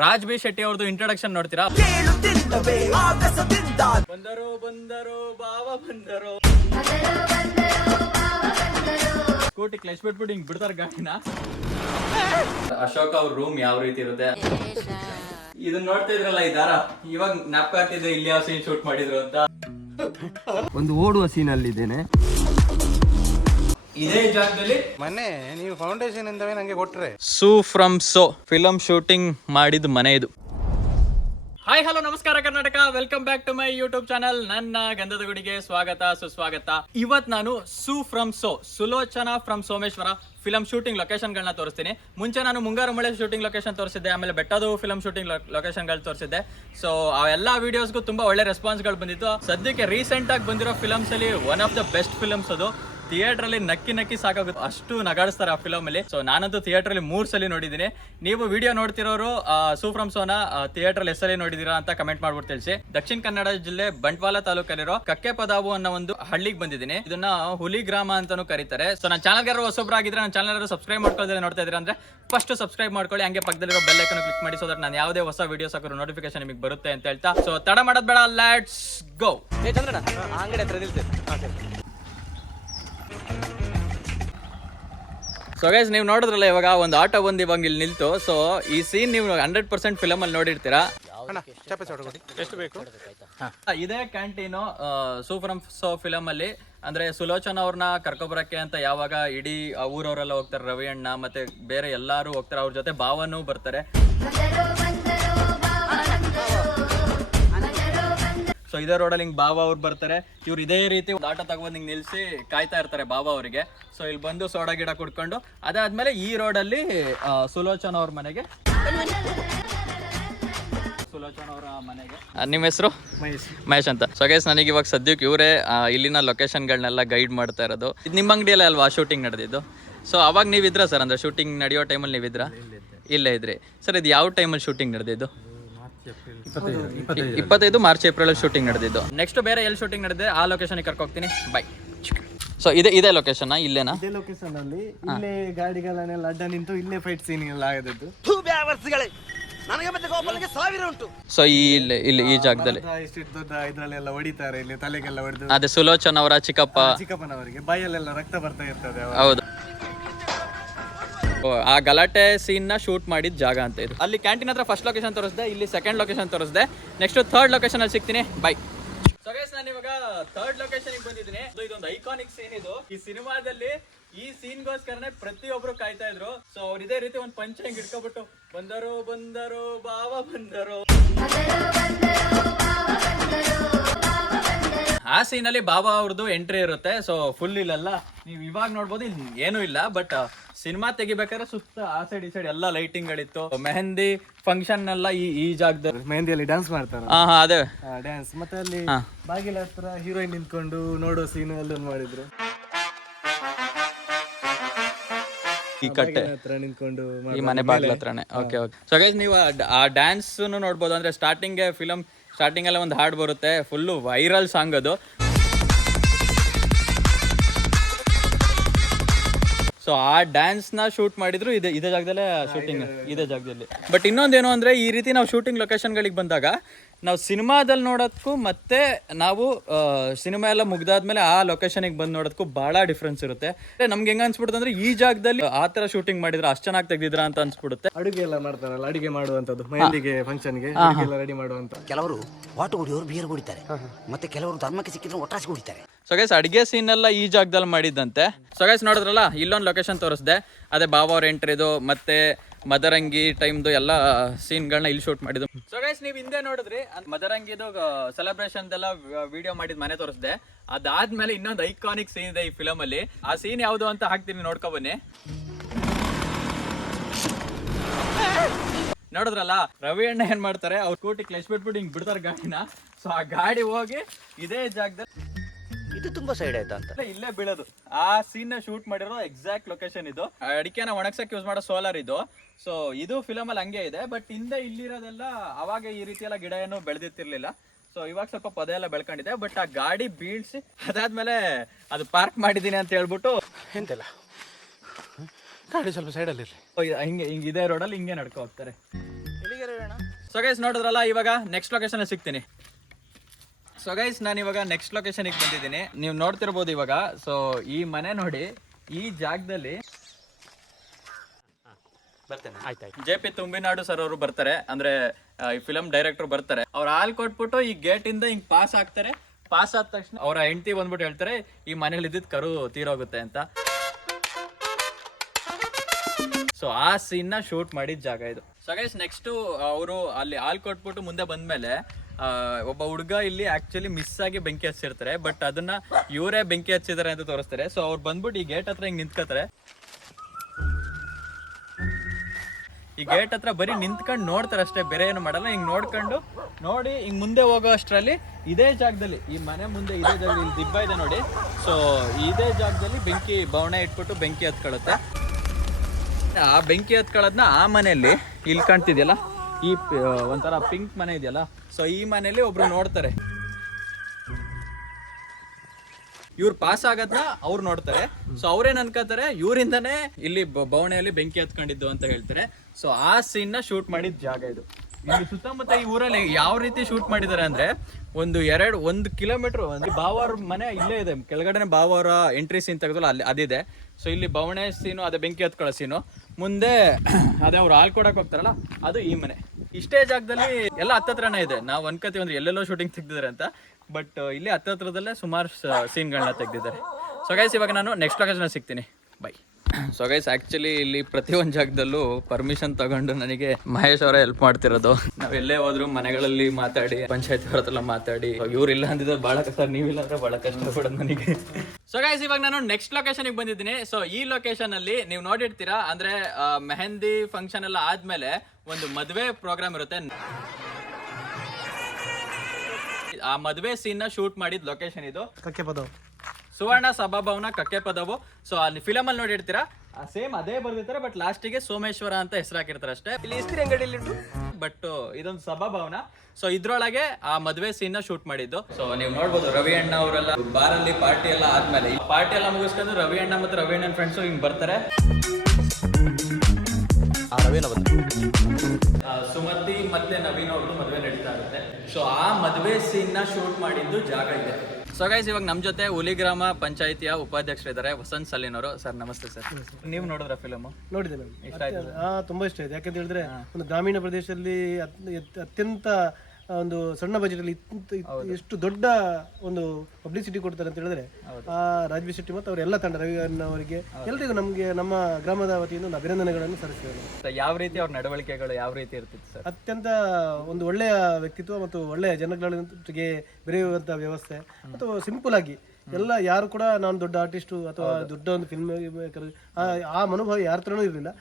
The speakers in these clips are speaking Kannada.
ರಾಜ್ ಬಿ ಶೆಟ್ಟಿ ಅವ್ರದ್ದು ಇಂಟ್ರೊಡಕ್ಷನ್ ನೋಡ್ತೀರಾ? ಬಂದರು ಬಂದರು ಬಾವ ಬಂದರು, ಸ್ಕೂಟಿ ಕ್ಲಚ್ ಬಿಟ್ಬಿಟ್ಟು ಹಿಂಗ್ ಬಿಡ್ತಾರ ಗಾಡಿನ. ಅಶೋಕ್ ಅವ್ರ ರೂಮ್ ಯಾವ ರೀತಿ ಇರುತ್ತೆ ಇದನ್ನ ನೋಡ್ತಾ ಇದ್ರಲ್ಲ, ಈ ದಾರ ಇವಾಗ ಜ್ಞಾಪಕ ಆಗ್ತಿದೆ ಇಲ್ಲಿ ಯಾವ ಸೀನ್ ಶೂಟ್ ಮಾಡಿದ್ರು ಅಂತ. ಒಂದು ಓಡುವ ಸೀನ್ ಅಲ್ಲಿ ಇದ್ದೇನೆ. ಇದೇ ಜಾಗದಲ್ಲಿ ಮನೆ ನೀವು ಫೌಂಡೇಶನ್ ಇಂದವೇ ನಂಗೆ ಕೊಟ್ರೆ. Su from So film shooting ಮಾಡಿದ ಮನೆ ಇದು. ಹಾಯ್ ಹಲೋ ನಮಸ್ಕಾರ Karnataka, welcome back to my YouTube channel. ನನ್ನ ಗಂಧದ ಗುಡಿಗೆ ಸ್ವಾಗತ ಸುಸ್ವಾಗತ. ಇವತ್ ನಾನು Su from So, Sulochana from Someshwara film shooting location ಗಳನ್ನ ತೋರಿಸ್ತೀನಿ. ಮುಂಚೆ ನಾನು ಮುಂಗಾರು ಮಳೆ ಶೂಟಿಂಗ್ ಲೊಕೇಶನ್ ತೋರಿಸಿದ್ದೆ, ಆಮೇಲೆ ಬೆಟ್ಟದು ಫಿಲಂ ಶೂಟಿಂಗ್ ಲೊಕೇಶನ್ ಗಳು ತೋರಿಸಿದ್ದೆ. ಸೊ ಆ ಎಲ್ಲಾ ವಿಡಿಯೋಸ್ಗೂ ತುಂಬಾ ಒಳ್ಳೆ ರೆಸ್ಪಾನ್ಸ್ ಗಳು ಬಂದಿತ್ತು. ಸದ್ಯಕ್ಕೆ ರೀಸೆಂಟ್ ಆಗಿ ಬಂದಿರೋ ಫಿಲಮ್ಸ್ ಅಲ್ಲಿ one of the best films ಅದು. ಥಿಯೇಟರ್ ಅಲ್ಲಿ ನಕ್ಕಿ ಸಾಕಾಗುತ್ತೆ, ಅಷ್ಟು ನಗಾಡಿಸ್ತಾರೆ ಆ ಫಿಲಮ್ ಅಲ್ಲಿ. ಸೊ ನಾನಂತೂ ಥಿಯೇಟರ್ ಅಲ್ಲಿ 3 ಸಲ ನೋಡಿದ್ದೀನಿ. ನೀವು ವಿಡಿಯೋ ನೋಡ್ತಿರೋರು ಸೂ ಫ್ರಮ್ ಸೋನ ಥಿಯೇಟರ್ ಅಲ್ಲಿ ಎಷ್ಟಲ್ಲಿ ನೋಡಿದೀರಾ ಅಂತ ಕಮೆಂಟ್ ಮಾಡ್ಬಿಟ್ಟು ತಿಳಿಸಿ. ದಕ್ಷಿಣ ಕನ್ನಡ ಜಿಲ್ಲೆ ಬಂಟ್ವಾಳ ತಾಲೂಕಲ್ಲಿರೋ ಕಕ್ಕೆಪದಾವು ಅನ್ನೋ ಒಂದು ಹಳ್ಳಿಗೆ ಬಂದಿದ್ದೀನಿ. ಇದನ್ನ ಹುಲಿ ಗ್ರಾಮ ಅಂತಾನೂ ಕರೀತಾರೆ. ಸೊ ನನ್ನ ಚಾನಲ್ ಯಾರು ಹೊಸಬ್ರಾಗಿದ್ರೆ ನನ್ನ ಚಾನಲ್ ಸಬ್ಸ್ಕ್ರೈಬ್ ಮಾಡ್ಕೊಳ್ಳೋದ್ರೆ ನೋಡ್ತಾ ಇದ್ರೆ ಅಂದ್ರೆ ಫಸ್ಟ್ ಸಬ್ಸ್ಕ್ರೈಬ್ ಮಾಡ್ಕೊಳ್ಳಿ, ಹಂಗೆ ಪಕ್ಕದಲ್ಲಿರೋ ಬೆಲ್ ಐಕಾನ್ ಕ್ಲಿಕ್ ಮಾಡಿ, ಸೊ ದಟ್ ನಾನು ಯಾವುದೇ ಹೊಸ ವಿಡಿಯೋಸ್ ಹಾಕಿರೋ ನೋಟಿಫಿಕೇಶನ್ ನಿಮಗೆ ಬರುತ್ತೆ ಅಂತ ಹೇಳ್ತಾ, ಸೊ ತಡ ಮಾಡೋದು ಬೇಡ, ಲೆಟ್ಸ್ ಗೋ. ಅಂಗಡಿ ಹತ್ರ ನಿಲ್ತೇನೆ. ಸೊ ಗೈಸ್, ನೀವು ನೋಡಿದ್ರಲ್ಲ ಇವಾಗ ಒಂದು ಆಟೋ ಬಂದು ಇವಾಗ ಇಲ್ಲಿ ನಿಲ್ತು. ಸೊ ಈ ಸೀನ್ ನೀವು 100% ಫಿಲಮ್ ಅಲ್ಲಿ ನೋಡಿರ್ತೀರಾ. ಎಷ್ಟು ಬೇಕು? ಇದೇ canteen Su from So film ಅಲ್ಲಿ. ಅಂದ್ರೆ ಸುಲೋಚನಾ ಅವ್ರನ್ನ ಕರ್ಕೊಬರಕ್ಕೆ ಅಂತ ಯಾವಾಗ ಇಡೀ ಊರವರೆಲ್ಲ ಹೋಗ್ತಾರೆ, ರವಿ ಅಣ್ಣ ಮತ್ತೆ ಬೇರೆ ಎಲ್ಲಾರು ಹೋಗ್ತಾರೆ, ಅವ್ರ ಜೊತೆ ಭಾವನೂ ಬರ್ತಾರೆ. ಸೊ ಇದೇ ರೋಡಲ್ಲಿ ಹಿಂಗ್ ಬಾಬಾ ಅವ್ರು ಬರ್ತಾರೆ. ಇವ್ರು ಇದೇ ರೀತಿ ಒಂದು ಆಟೋ ತಗೊಂಡ್ ಹಿಂಗ್ ನಿಲ್ಸಿ ಕಾಯ್ತಾ ಇರ್ತಾರೆ ಬಾಬಾ ಅವರಿಗೆ. ಸೊ ಇಲ್ಲಿ ಬಂದು ಸೋಡಾ ಗಿಡ ಕುಡ್ಕೊಂಡು ಅದಾದ್ಮೇಲೆ ಈ ರೋಡಲ್ಲಿ ಸುಲೋಚನಾ ಅವ್ರ ಮನೆಗೆ, ಸುಲೋಚನಾ ಅವರ ಮನೆಗೆ. ನಿಮ್ಮ ಹೆಸರು? ಮಹೇಶ್ ಅಂತ. ಸೊ ಗೈಸ್, ನನಗೆ ಇವಾಗ ಸದ್ಯಕ್ಕೆ ಇವರೇ ಇಲ್ಲಿನ ಲೊಕೇಶನ್ಗಳನ್ನೆಲ್ಲ ಗೈಡ್ ಮಾಡ್ತಾ ಇರೋದು. ಇದು ನಿಮ್ಮ ಅಂಗಡಿಯಲ್ಲ ಅಲ್ವಾ ಶೂಟಿಂಗ್ ನಡೆದಿದ್ದು? ಸೊ ಅವಾಗ ನೀವಿದ್ರಾ ಸರ್? ಅಂದ್ರೆ ಶೂಟಿಂಗ್ ನಡೆಯೋ ಟೈಮಲ್ಲಿ ನೀವಿದ್ರಾ? ಇಲ್ಲೇ ಇದ್ರಿ ಸರ್. ಇದು ಯಾವ ಟೈಮಲ್ಲಿ ಶೂಟಿಂಗ್ ನಡೆದಿದ್ದು? 25 ಮಾರ್ಚ್ ಏಪ್ರಿಲ್ ಶೂಟಿಂಗ್ ನಡೆದಿದ್ದು. ನೆಕ್ಸ್ಟ್ ಬೇರೆ ಎಲ್ಲಿ ಶೂಟಿಂಗ್ ನಡೆದಿದೆ ಆ ಲೊಕೇಶನ್ ಕರ್ಕೊ ಹೋಗ್ತೀನಿ. ಬೈ. ಸೊ ಇದೇ ಲೊಕೇಶನ್ ಇಲ್ಲೇನಾ? ಇದೇ ಲೊಕೇಶನ್ ಅಲ್ಲಿ ಇಲ್ಲೇ ಗಾಡಿಗಳನ್ನೆಲ್ಲ ಅಡ್ಡ ನಿಂತು ಇಲ್ಲೇ ಫೈಟ್ ಸೀನ್ ಎಲ್ಲ ಆಗದ್ದು. ಸೊ ಇಲ್ಲಿ ಈ ಜಾಗದಲ್ಲಿ ಇಷ್ಟಿಷ್ಟು ದೊಡ್ಡ ಇದ್ರಲ್ಲೆಲ್ಲ ಹೊಡಿತಾರೆ, ಇಲ್ಲಿ ತಲೆಗೆಲ್ಲ ಹೊಡೆದು. ಅದೇ ಸುಲೋಚನಾ ಅವರ ಚಿಕ್ಕಪ್ಪನವರಿಗೆ ಬಾಯಲ್ಲೆಲ್ಲ ರಕ್ತ ಬರ್ತಾ ಇರ್ತದೆ. ಹೌದು, ಆ ಗಲಾಟೆ ಸೀನ್ ನ ಶೂಟ್ ಮಾಡಿದ ಜಾಗ ಅಂತ ಇದು. ಅಲ್ಲಿ ಕ್ಯಾಂಟೀನ್ ಹತ್ರ ಫಸ್ಟ್ ಲೊಕೇಶನ್ ತೋರಿಸಿದೆ, ಇಲ್ಲಿ ಸೆಕೆಂಡ್ ಲೊಕೇಶನ್ ತೋರಿಸಿದೆ. ನೆಕ್ಸ್ಟ್ ಥರ್ಡ್ ಲೊಕೇಶನ್ ಅಲ್ಲಿ ಸಿಗ್ತೀನಿ. ಬೈ. ಸೊ ಗೈಸ್, ನಾನು ಇವಾಗ ಥರ್ಡ್ ಲೊಕೇಶನ್ ಬಂದಿದ್ದೀನಿ. ಇದೊಂದು ಐಕಾನಿಕ್ ಸೀನ್ ಇದು. ಈ ಸಿನಿಮಾದಲ್ಲಿ ಈ ಸೀನ್ಗೋಸ್ಕರನೇ ಪ್ರತಿಯೊಬ್ರು ಕಾಯ್ತಾ ಇದ್ರು. ಸೊ ಅವ್ರು ಇದೇ ರೀತಿ ಒಂದು ಪಂಚ ಹಿಂಗ್ ಇಟ್ಕೊಬಿಟ್ಟು ಬಂದರು ಬಂದರು ಬಾವ ಬಂದರು. ಆ ಸೀನ್ ಅಲ್ಲಿ ಬಾಬಾ ಅವ್ರದ್ದು ಎಂಟ್ರಿ ಇರುತ್ತೆ. ಸೊ ಫುಲ್ ಇಲ್ಲೆಲ್ಲ ನೀವು ಇವಾಗ ನೋಡ್ಬೋದು, ಇಲ್ಲಿ ಏನೂ ಇಲ್ಲ. ಬಟ್ ಸಿನಿಮಾ ತೆಗಿಬೇಕಾದ್ರೆ ಸುತ್ತ ಆ ಸೈಡ್ ಈ ಸೈಡ್ ಎಲ್ಲ ಲೈಟಿಂಗ್ ಗಳಿತ್ತು. ಮೆಹಂದಿ ಫಂಕ್ಷನ್ ಎಲ್ಲ ಈ ಜಾಗದಲ್ಲಿ ಮೆಹಂದಿಯಲ್ಲಿ ಡ್ಯಾನ್ಸ್ ಮಾಡ್ತಾರೆ. ಅದೇ ಡ್ಯಾನ್ಸ್. ಮತ್ತೆ ಅಲ್ಲಿ ಬಾಗಿಲ ಹತ್ರ ಹೀರೋಯಿನ್ ನಿಂತ್ಕೊಂಡು ನೋಡೋ ಸೀನ್ ಎಲ್ಲ ಮಾಡಿದ್ರು. ಈ ಕಟ್ಟೆ ಹತ್ರ ನಿಂತ್ಕೊಂಡು ಈ ಮನೆ ಬಾಗಿಲ ಹತ್ರನೇ. Okay okay. ಸೊ ಗೈಸ್, ನೀವು ಆ ಡ್ಯಾನ್ಸ್ ನೋಡ್ಬೋದು. ಅಂದ್ರೆ ಫಿಲಂ ಸ್ಟಾರ್ಟಿಂಗ್ ಎಲ್ಲ ಒಂದು ಹಾಡು ಬರುತ್ತೆ, ಫುಲ್ಲು ವೈರಲ್ ಸಾಂಗ್ ಅದು. ಸೊ ಆ ಡ್ಯಾನ್ಸ್ ನ ಶೂಟ್ ಮಾಡಿದ್ರು ಇದೇ ಜಾಗದಲ್ಲೇ ಶೂಟಿಂಗ್, ಇದೇ ಜಾಗದಲ್ಲಿ. ಬಟ್ ಇನ್ನೊಂದೇನು ಅಂದ್ರೆ, ಈ ರೀತಿ ನಾವು ಶೂಟಿಂಗ್ ಲೊಕೇಶನ್ಗಳಿಗೆ ಬಂದಾಗ ನಾವು ಸಿನಿಮಾದಲ್ಲಿ ನೋಡೋದಕ್ಕೂ ಮತ್ತೆ ನಾವು ಸಿನಿಮಾ ಎಲ್ಲ ಮುಗ್ದಾದ್ಮೇಲೆ ಆ ಲೊಕೇಶನ್ಗೆ ಬಂದು ನೋಡೋದಕ್ಕೂ ಬಹಳ ಡಿಫ್ರೆನ್ಸ್ ಇರುತ್ತೆ. ನಮ್ಗೆ ಹೆಂಗ ಅನ್ಸ್ಬಿಡುತ್ತೆ ಅಂದ್ರೆ, ಈ ಜಾಗದಲ್ಲಿ ಆ ತರ ಶೂಟಿಂಗ್ ಮಾಡಿದ್ರೆ ಅಷ್ಟು ಚೆನ್ನಾಗಿ ತೆಗ್ದಿದ್ರ ಅಂತ ಅನ್ಸ್ಬಿಡುತ್ತೆ. ಅಡುಗೆ ಎಲ್ಲ ಮಾಡ್ತಾರಲ್ಲ, ಅಡುಗೆ ಮಾಡುವಂತದ್ದು, ಮೆಹಂದಿಗೆ ಫಂಕ್ಷನ್ಗೆ ಎಲ್ಲ ರೆಡಿ ಮಾಡುವಂತ. ಕೆಲವರು ವಾಟು ಕುಡಿಯೋರು ಬಿಯರ್ ಕುಡಿತಾರೆ, ಮತ್ತೆ ಕೆಲವರು ಧರ್ಮಕ್ಕೆ ಸಿಕ್ಕಿದ್ರೆ ಒಟ್ಟಾಸಿ ಕುಡಿತಾರೆ. ಸೊ ಗೈಸ್, ಅಡಿಗೆ ಸೀನ್ ಎಲ್ಲ ಈ ಜಾಗದಲ್ಲಿ ಮಾಡಿದ್ದಂತೆ. ಸೊ ಗೈಸ್, ನೋಡಿದ್ರಲ್ಲ, ಇಲ್ಲೊಂದು ಲೊಕೇಶನ್ ತೋರಿಸ್ದೆ, ಅದೇ ಬಾಬಾ ಅವ್ರ ಎಂಟ್ರಿದು ಮತ್ತೆ ಮದರಂಗಿ ಟೈಮ್ದು ಎಲ್ಲ ಸೀನ್ಗಳನ್ನ ಇಲ್ಲಿ ಶೂಟ್ ಮಾಡಿದ್ದು. ಸೊ ಗೈಸ್, ನೀವು ಹಿಂದೆ ನೋಡಿದ್ರಿ ಮದರಂಗಿದು ಸೆಲೆಬ್ರೇಷನ್ ಎಲ್ಲ ವಿಡಿಯೋ ಮಾಡಿದ ಮನೆ ತೋರಿಸ್ದೆ. ಅದಾದ್ಮೇಲೆ ಇನ್ನೊಂದು ಐಕಾನಿಕ್ ಸೀನ್ ಇದೆ ಈ ಫಿಲಮ್ ಅಲ್ಲಿ. ಆ ಸೀನ್ ಯಾವುದು ಅಂತ ಹಾಕ್ತೀನಿ, ನೋಡ್ಕೊ ಬನ್ನಿ. ನೋಡಿದ್ರಲ್ಲ, ರವಿ ಅಣ್ಣ ಏನ್ ಮಾಡ್ತಾರೆ, ಅವ್ರ ಸ್ಕೂಟಿ ಕ್ಲಚ್ ಬಿಟ್ಬಿಟ್ಟು ಹಿಂಗ್ ಬಿಡ್ತಾರೆ ಗಾಡಿನ. ಸೊ ಆ ಗಾಡಿ ಹೋಗಿ ಇದೇ ಜಾಗದಲ್ಲಿ, ಇದು ತುಂಬಾ ಸೈಡ್ ಆಯ್ತಾ ಅಂತ ಇಲ್ಲೇ ಬೀಳೋದು. ಆ ಸೀನ್ ಶೂಟ್ ಮಾಡಿರೋ ಎಕ್ಸಾಕ್ಟ್ ಲೊಕೇಶನ್ ಇದು. ಅಡಿಕೆನ ಒಣಗ್ಸಕ್ ಯೂಸ್ ಮಾಡೋ ಸೋಲಾರ್ ಇದು. ಸೊ ಇದು ಫಿಲಮ್ ಅಲ್ಲಿ ಹಂಗೆ ಇದೆ. ಬಟ್ ಹಿಂದೆ ಇಲ್ಲಿರೋದೆಲ್ಲ ಅವಾಗ ಈ ರೀತಿ ಎಲ್ಲ ಗಿಡ ಏನು ಬೆಳೆದಿರ್ತಿರ್ಲಿಲ್ಲ. ಸೊ ಇವಾಗ ಸ್ವಲ್ಪ ಪದ ಎಲ್ಲ ಬೆಳ್ಕೊಂಡಿದೆ. ಬಟ್ ಆ ಗಾಡಿ ಬೀಳ್ಸಿ ಅದಾದ್ಮೇಲೆ ಅದು ಪಾರ್ಕ್ ಮಾಡಿದೀನಿ ಅಂತ ಹೇಳ್ಬಿಟ್ಟು ಎಂತೆಲ್ಲ ಗಾಡಿ ಸ್ವಲ್ಪ ಸೈಡಲ್ಲಿ ಹಿಂಗೆ ಇದೇ ರೋಡಲ್ಲಿ ಹಿಂಗೆ ನಡ್ಕೊ ಹೋಗ್ತಾರೆ. ಎಲ್ಲಿಗೆ ಸೊ ಗೈಸ್ ನೋಡಿದ್ರಲ್ಲ, ಇವಾಗ ನೆಕ್ಸ್ಟ್ ಲೊಕೇಶನ್ ಸಿಗ್ತೀನಿ. ಸೊ ಗೈಸ್ ನಾನು ಇವಾಗ ನೆಕ್ಸ್ಟ್ ಲೊಕೇಶನ್ಗೆ ಬಂದಿದ್ದೀನಿ. ನೀವು ನೋಡ್ತಿರ್ಬೋದು ಇವಾಗ. ಸೊ ಈ ಮನೆ ನೋಡಿ, ಈ ಜಾಗದಲ್ಲಿ JP ತುಂಬಿನಾಡು ಸರ್ ಅವರು ಬರ್ತಾರೆ, ಅಂದ್ರೆ ಈ ಫಿಲಂ ಡೈರೆಕ್ಟರ್ ಬರ್ತಾರೆ. ಅವ್ರು ಹಾಲ್ ಕೊಟ್ಬಿಟ್ಟು ಈ ಗೇಟ್ ಇಂದ ಹಿಂಗ್ ಪಾಸ್ ಆಗ್ತಾರೆ. ಪಾಸ್ ಆದ ತಕ್ಷಣ ಅವರ ಹೆಂಡತಿ ಬಂದ್ಬಿಟ್ಟು ಹೇಳ್ತಾರೆ, ಈ ಮನೇಲಿ ಇದ್ದಿದ್ ಕರು ತೀರೋಗುತ್ತೆ ಅಂತ. ಸೊ ಆ ಸೀನ್ ನ ಶೂಟ್ ಮಾಡಿದ ಜಾಗ ಇದು. ಸೊ ಗೈಸ್ ನೆಕ್ಸ್ಟ್ ಅವರು ಅಲ್ಲಿ ಹಾಲ್ ಕೊಟ್ಬಿಟ್ಟು ಮುಂದೆ ಬಂದ್ಮೇಲೆ ಒಬ್ಬ ಹುಡುಗ ಇಲ್ಲಿ ಆಕ್ಚುಲಿ ಮಿಸ್ ಆಗಿ ಬೆಂಕಿ ಹಚ್ಚಿರ್ತಾರೆ. ಬಟ್ ಅದನ್ನ ಇವರೇ ಬೆಂಕಿ ಹಚ್ಚಿದ್ದಾರೆ ಅಂತ ತೋರಿಸ್ತಾರೆ. ಸೊ ಅವ್ರು ಬಂದ್ಬಿಟ್ಟು ಈ ಗೇಟ್ ಹತ್ರ ಹಿಂಗ್ ನಿಂತ್ಕೋತಾರೆ. ಈ ಗೇಟ್ ಹತ್ರ ಬರೀ ನಿಂತ್ಕೊಂಡು ನೋಡ್ತಾರೆ ಅಷ್ಟೇ, ಬೇರೆ ಏನು ಮಾಡಲ್ಲ. ಹಿಂಗ್ ನೋಡ್ಕೊಂಡು ನೋಡಿ ಹಿಂಗ್ ಮುಂದೆ ಹೋಗೋ ಅಷ್ಟರಲ್ಲಿ ಇದೇ ಜಾಗದಲ್ಲಿ, ಈ ಮನೆ ಮುಂದೆ ಇದೇ ಜಾಗದಲ್ಲಿ ಇಲ್ಲಿ ದಿಬ್ಬ ಇದೆ ನೋಡಿ. ಸೊ ಇದೇ ಜಾಗದಲ್ಲಿ ಬೆಂಕಿ ಬವಣೆ ಇಟ್ಬಿಟ್ಟು ಬೆಂಕಿ ಹತ್ಕೊಳ್ಳುತ್ತೆ. ಆ ಬೆಂಕಿ ಹತ್ಕೊಳ್ಳೋದನ್ನ ಆ ಮನೆಯಲ್ಲಿ ಇಲ್ಲಿ ಕಾಣ್ತಿದ್ಯಲ್ಲ, ಈ ಒಂಥರ ಪಿಂಕ್ ಮನೆ ಇದೆಯಲ್ಲ, ಸೊ ಈ ಮನೆಯಲ್ಲಿ ಒಬ್ರು ನೋಡ್ತಾರೆ. ಇವ್ರು ಪಾಸ್ ಆಗೋದನ್ನ ಅವ್ರು ನೋಡ್ತಾರೆ. ಸೊ ಅವ್ರೇನ್ ಅನ್ಕೋತಾರೆ, ಇವರಿಂದಾನೇ ಇಲ್ಲಿ ಬವಣೆಯಲ್ಲಿ ಬೆಂಕಿ ಹತ್ಕೊಂಡಿದ್ದು ಅಂತ ಹೇಳ್ತಾರೆ. ಸೊ ಆ ಸೀನ್ ನ ಶೂಟ್ ಮಾಡಿದ ಜಾಗ ಇದು. ಇಲ್ಲಿ ಸುತ್ತಮುತ್ತ ಈ ಊರಲ್ಲಿ ಯಾವ ರೀತಿ ಶೂಟ್ ಮಾಡಿದ್ದಾರೆ ಅಂದ್ರೆ, ಒಂದು ಕಿಲೋಮೀಟರ್ ಬಾವರ್ ಮನೆ ಇಲ್ಲೇ ಇದೆ, ಕೆಳಗಡೆ ಬಾವರ ಎಂಟ್ರಿ ಸೀನ್ ತೆಗೆದಲ್ಲ ಅಲ್ಲಿ ಅದಿದೆ. ಸೊ ಇಲ್ಲಿ ಬವಣೆ ಸೀನು, ಅದೇ ಬೆಂಕಿ ಹತ್ಕೊಳ್ಳೋ ಸೀನು, ಮುಂದೆ ಅದೇ ಅವ್ರು ಹಾಲ್ ಕೊಡಕ್ ಹೋಗ್ತಾರಲ್ಲ ಅದು ಈ ಮನೆ. ಇಷ್ಟೇ ಜಾಗದಲ್ಲಿ ಎಲ್ಲ ಹತ್ತತ್ರನೇ ಇದೆ. ನಾವು ಅನ್ಕೋತೀವಿ ಅಂದ್ರೆ ಎಲ್ಲೆಲ್ಲೋ ಶೂಟಿಂಗ್ ತೆಗ್ದಿದ್ದಾರೆ ಅಂತ, ಬಟ್ ಇಲ್ಲಿ ಹತ್ತತ್ರದಲ್ಲೇ ಸುಮಾರು ಸೀನ್ಗಳನ್ನ ತೆಗ್ದಿದ್ದಾರೆ. ಸೊ ಗೈಸ್ ಇವಾಗ ನಾನು ನೆಕ್ಸ್ಟ್ ಲೊಕೇಶನ್ ಸಿಗ್ತೀನಿ. ಬೈ. ಸೊ ಗೈಸ್ ಆಕ್ಚುಲಿ ಇಲ್ಲಿ ಪ್ರತಿಯೊಂದು ಜಾಗದಲ್ಲೂ ಪರ್ಮಿಷನ್ ತಗೊಂಡು ನನಗೆ ಮಹೇಶ್ ಅವರೇ ಹೆಲ್ಪ್ ಮಾಡ್ತಿರೋದು. ನಾವ್ ಎಲ್ಲೇ ಹೋದ್ರು ಮನೆಗಳಲ್ಲಿ ಮಾತಾಡಿ, ಪಂಚಾಯತ್ ಅವರತ್ತೆಲ್ಲ ಮಾತಾಡಿ, ಇವ್ರಿಲ್ಲ ಅಂದಿದ್ರೆ ಬಹಳ ಕಷ್ಟ, ನೀವಿಲ್ಲ ಅಂದ್ರೆ ಬಹಳ ಕಷ್ಟ ಪಡೋದು ನನಗೆ. ಸೊ ಗೈಸ್ ಇವಾಗ ನಾನು ನೆಕ್ಸ್ಟ್ ಲೊಕೇಶನ್ಗೆ ಬಂದಿದ್ದೀನಿ. ಸೊ ಈ ಲೊಕೇಶನ್ ಅಲ್ಲಿ ನೀವು ನೋಡಿರ್ತೀರಾ, ಅಂದ್ರೆ ಮೆಹಂದಿ ಫಂಕ್ಷನ್ ಎಲ್ಲ ಆದ್ಮೇಲೆ ಒಂದು ಮದುವೆ ಪ್ರೋಗ್ರಾಮ್ ಇರುತ್ತೆ. ಆ ಮದುವೆ ಸೀನ್ ನ ಶೂಟ್ ಮಾಡಿದ ಲೊಕೇಶನ್ ಇದು. ಸುವರ್ಣ ಸಭಾಭವನ ಕಕ್ಕೆ ಪದವು. ಸೊ ಅಲ್ಲಿ ಫಿಲಮ್ ಅಲ್ಲಿ ನೋಡಿರ್ತೀರಾ, ಸೇಮ್ ಅದೇ ಬರ್ದಿರ್ತಾರೆ, ಬಟ್ ಲಾಸ್ಟಿಗೆ ಸೋಮೇಶ್ವರ ಅಂತ ಹೆಸರು ಹಾಕಿರ್ತಾರೆ ಅಷ್ಟೇ. ಇಲ್ಲಿ ಇಸ್ತ್ರಿ ಅಂಗಡಿಯಲ್ಲಿ ಬಟ್ ಇದೊಂದು ಸಭಾಭವನ. ಸೊ ಇದ್ರೊಳಗೆ ಆ ಮದುವೆ ಸೀನ್ ನ ಶೂಟ್ ಮಾಡಿದ್ದು. ಸೊ ನೀವು ನೋಡ್ಬೋದು, ರವಿ ಅಣ್ಣ ಅವರೆಲ್ಲ ಬಾರಲ್ಲಿ ಪಾರ್ಟಿ ಎಲ್ಲ ಆದ್ಮೇಲೆ, ಈ ಪಾರ್ಟಿ ಎಲ್ಲ ಮುಗಿಸ್ಕೊಂಡು ರವಿ ಅಣ್ಣ ಮತ್ತೆ ರವಿ ಅಣ್ಣನ ಫ್ರೆಂಡ್ಸ್ ಹಿಂಗ್ ಬರ್ತಾರೆ. ಸುಮತಿ ಮತ್ತೆ ನವೀನ್ ಅವ್ರದ್ದು ಮದುವೆ ನಡೀತಾ ಇರುತ್ತೆ. ಸೊ ಆ ಮದುವೆ ಸೀನ್ ನ ಶೂಟ್ ಮಾಡಿದ್ದು ಜಾಗ ಇದೆ. ಸೊ ಗೈಸ್ ಇವಾಗ ನಮ್ಮ ಜೊತೆ ಹುಲಿಗ್ರಾಮ ಪಂಚಾಯಿತಿಯ ಉಪಾಧ್ಯಕ್ಷರಿದ್ದಾರೆ, ವಸಂತ್ ಸಲೀನ್ ಅವರು. ಸರ್ ನಮಸ್ತೆ ಸರ್. ನೀವು ನೋಡಿದ್ರ ಫಿಲಮ್? ನೋಡಿದ್ದೇನೆ. ಇಷ್ಟ ಆಯ್ತು? ತುಂಬಾ ಇಷ್ಟ ಆಯ್ತು. ಯಾಕಂತ ಹೇಳಿದ್ರೆ ಒಂದು ಗ್ರಾಮೀಣ ಪ್ರದೇಶದಲ್ಲಿ ಅತ್ಯಂತ ಒಂದು ಸಣ್ಣ ಬಜೆಟ್ ಅಲ್ಲಿ ಎಷ್ಟು ದೊಡ್ಡ ಒಂದು ಪಬ್ಲಿಸಿಟಿ ಕೊಡ್ತಾರೆ ಅಂತ ಹೇಳಿದ್ರೆ, ಆ ರಾಜ್ಬಿ ಶೆಟ್ಟಿ ಮತ್ತು ಅವರೆಲ್ಲ ತಂಡ, ರವಿ ಅವರಿಗೆ ಎಲ್ಲರಿಗೂ ನಮಗೆ ನಮ್ಮ ಗ್ರಾಮದ ವತಿಯಿಂದ ಅಭಿನಂದನೆಗಳನ್ನು ಸಲ್ಲಿಸ್ತೇವೆ. ಯಾವ ರೀತಿ ಅವ್ರ ನಡವಳಿಕೆಗಳು ಯಾವ ರೀತಿ ಇರ್ತಿತ್ತು ಸರ್? ಅತ್ಯಂತ ಒಂದು ಒಳ್ಳೆಯ ವ್ಯಕ್ತಿತ್ವ ಮತ್ತು ಒಳ್ಳೆಯ ಜನಗಳೊಟ್ಟಿಗೆ ಬೆರೆಯುವಂತ ವ್ಯವಸ್ಥೆ, ಮತ್ತು ಸಿಂಪಲ್ ಆಗಿ ಎಲ್ಲ, ಯಾರು ಕೂಡ ನಾನು ದೊಡ್ಡ ಆರ್ಟಿಸ್ಟು ಅಥವಾ ದೊಡ್ಡ ಒಂದು ಫಿಲ್ಮ್ ಮೇಕರ್ ಆ ಮನೋಭಾವ ಯಾರ ಹತ್ರನೂ ಇರಲಿಲ್ಲ.